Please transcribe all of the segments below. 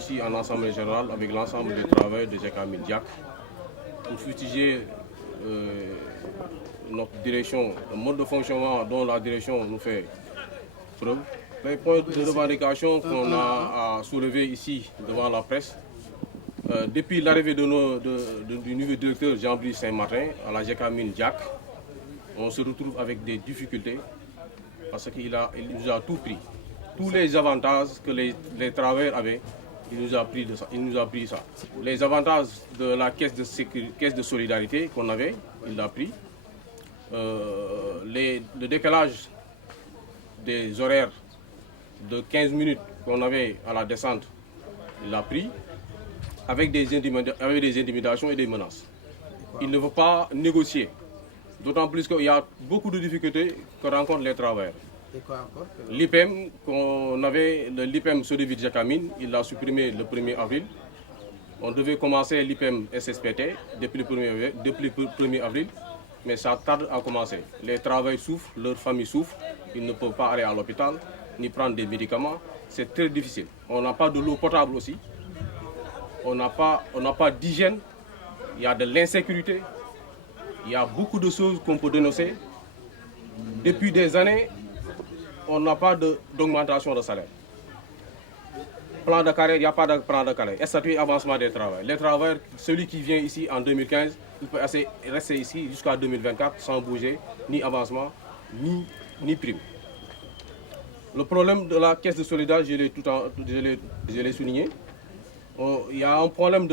aussi en assemblée générale avec l'ensemble des travailleurs de GECAMIN Diack pour fustiger notre direction, le mode de fonctionnement dont la direction nous fait preuve. Les points de revendication qu'on a à soulever ici devant la presse, depuis l'arrivée du nouveau directeur Jean-Brice Saint-Martin à la GECAMIN Diack, on se retrouve avec des difficultés parce qu'il nous a tout pris. Tous les avantages que les travailleurs avaient, il nous a pris ça. Les avantages de la caisse de solidarité qu'on avait, il l'a pris. Le décalage des horaires de 15 minutes qu'on avait à la descente, il l'a pris, avec des intimidations et des menaces. Il ne veut pas négocier, d'autant plus qu'il y a beaucoup de difficultés que rencontrent les travailleurs. L'IPM qu'on avait, l'IPM Sodevit GECAMIN, il l'a supprimé le 1er avril. On devait commencer l'IPM SSPT depuis le 1er avril, mais ça tarde à commencer. Les travailleurs souffrent, leurs familles souffrent, ils ne peuvent pas aller à l'hôpital, ni prendre des médicaments. C'est très difficile. On n'a pas de l'eau potable aussi. On n'a pas d'hygiène. Il y a de l'insécurité. Il y a beaucoup de choses qu'on peut dénoncer. Depuis des années, on n'a pas d'augmentation de salaire. Plan de carrière, il n'y a pas de plan de carrière. Statut avancement des travailleurs. Les travailleurs, celui qui vient ici en 2015, il peut rester ici jusqu'à 2024 sans bouger, ni avancement, ni prime. Le problème de la caisse de solidarité, je l'ai souligné. Il y a un problème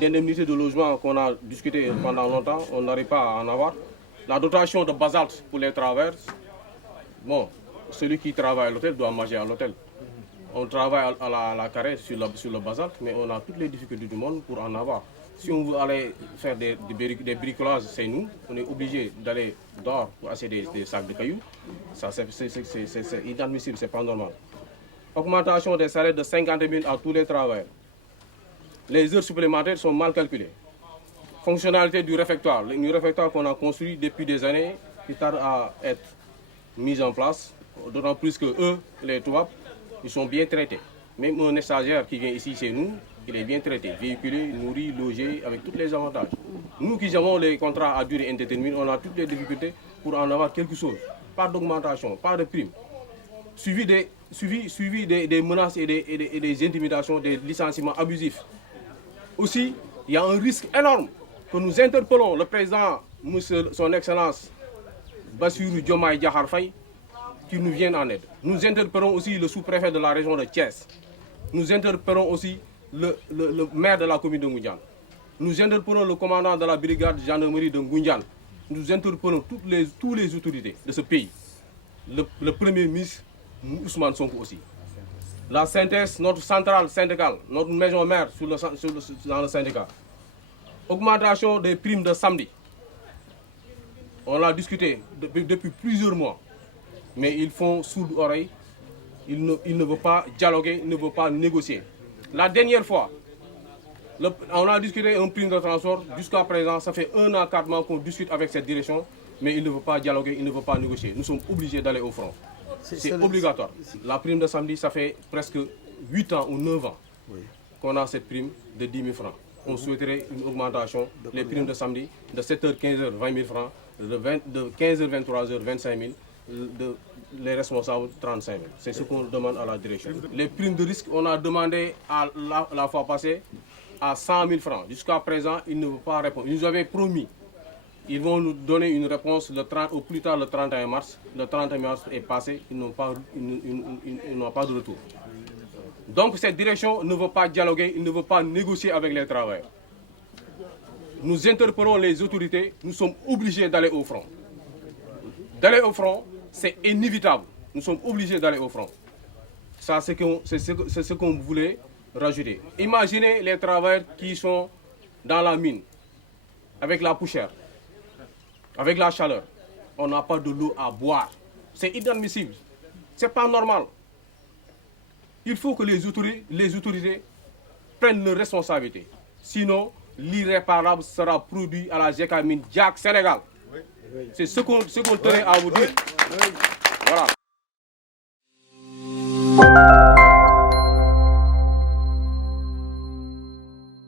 d'indemnité de logement qu'on a discuté pendant longtemps, on n'arrive pas à en avoir. La dotation de basalte pour les travailleurs, bon, celui qui travaille à l'hôtel doit manger à l'hôtel. On travaille à la carré sur le basalte, mais on a toutes les difficultés du monde pour en avoir. Si on veut aller faire des bricolages, c'est nous, on est obligé d'aller dehors pour acheter des sacs de cailloux. Ça, c'est inadmissible, c'est pas normal. Augmentation des salaires de 50 000 à tous les travailleurs. Les heures supplémentaires sont mal calculées. Fonctionnalité du réfectoire. Le réfectoire qu'on a construit depuis des années, qui tarde à être mis en place, d'autant plus que eux, les Touaps, ils sont bien traités. Même un stagiaire qui vient ici chez nous, il est bien traité, véhiculé, nourri, logé, avec tous les avantages. Nous qui avons les contrats à durée indéterminée, on a toutes les difficultés pour en avoir quelque chose. Pas d'augmentation, pas de prime. Suivi des menaces et des intimidations, des licenciements abusifs. Aussi, il y a un risque énorme que nous interpellons le président, son Excellence Bassirou Diomaye Diakhar Faye, qui nous vienne en aide. Nous interpellons aussi le sous-préfet de la région de Thiès. Nous interpellons aussi le maire de la commune de Ngoundiane. Nous interpellons le commandant de la brigade de gendarmerie de Ngoundiane. Nous interpellons toutes les autorités de ce pays. Le premier ministre Ousmane Sonko aussi. La synthèse, notre centrale syndicale, notre maison mère dans le syndicat. Augmentation des primes de samedi. On l'a discuté depuis plusieurs mois. Mais ils font sourde oreille. Ils ne veulent pas dialoguer, ils ne veulent pas négocier. La dernière fois, on a discuté un prime de transport. Jusqu'à présent, ça fait 1 an, 4 mois qu'on discute avec cette direction. Mais ils ne veulent pas dialoguer, ils ne veulent pas négocier. Nous sommes obligés d'aller au front. C'est obligatoire. La prime de samedi, ça fait presque 8 ans ou 9 ans qu'on a cette prime de 10 000 francs. On souhaiterait une augmentation, les primes de samedi, de 7h, 15h, 20 000 francs, de 15h, 23h, 25 000, les responsables 35 000. C'est ce qu'on demande à la direction. Les primes de risque, on a demandé la fois passée à 100 000 francs. Jusqu'à présent, ils ne veulent pas répondre. Ils nous avaient promis. Ils vont nous donner une réponse au plus tard le 31 mars. Le 31 mars est passé, ils n'ont pas de retour. Donc cette direction ne veut pas dialoguer, il ne veut pas négocier avec les travailleurs. Nous interpellons les autorités, nous sommes obligés d'aller au front. D'aller au front, c'est inévitable. Nous sommes obligés d'aller au front. Ça, c'est ce qu'on voulait rajouter. Imaginez les travailleurs qui sont dans la mine, avec la poussière, avec la chaleur. On n'a pas de l'eau à boire. C'est inadmissible. Ce n'est pas normal. Il faut que les autorités prennent leurs responsabilités. Sinon, l'irréparable sera produit à la GECAMIN Diack Sénégal. C'est ce qu'on tenait à vous dire.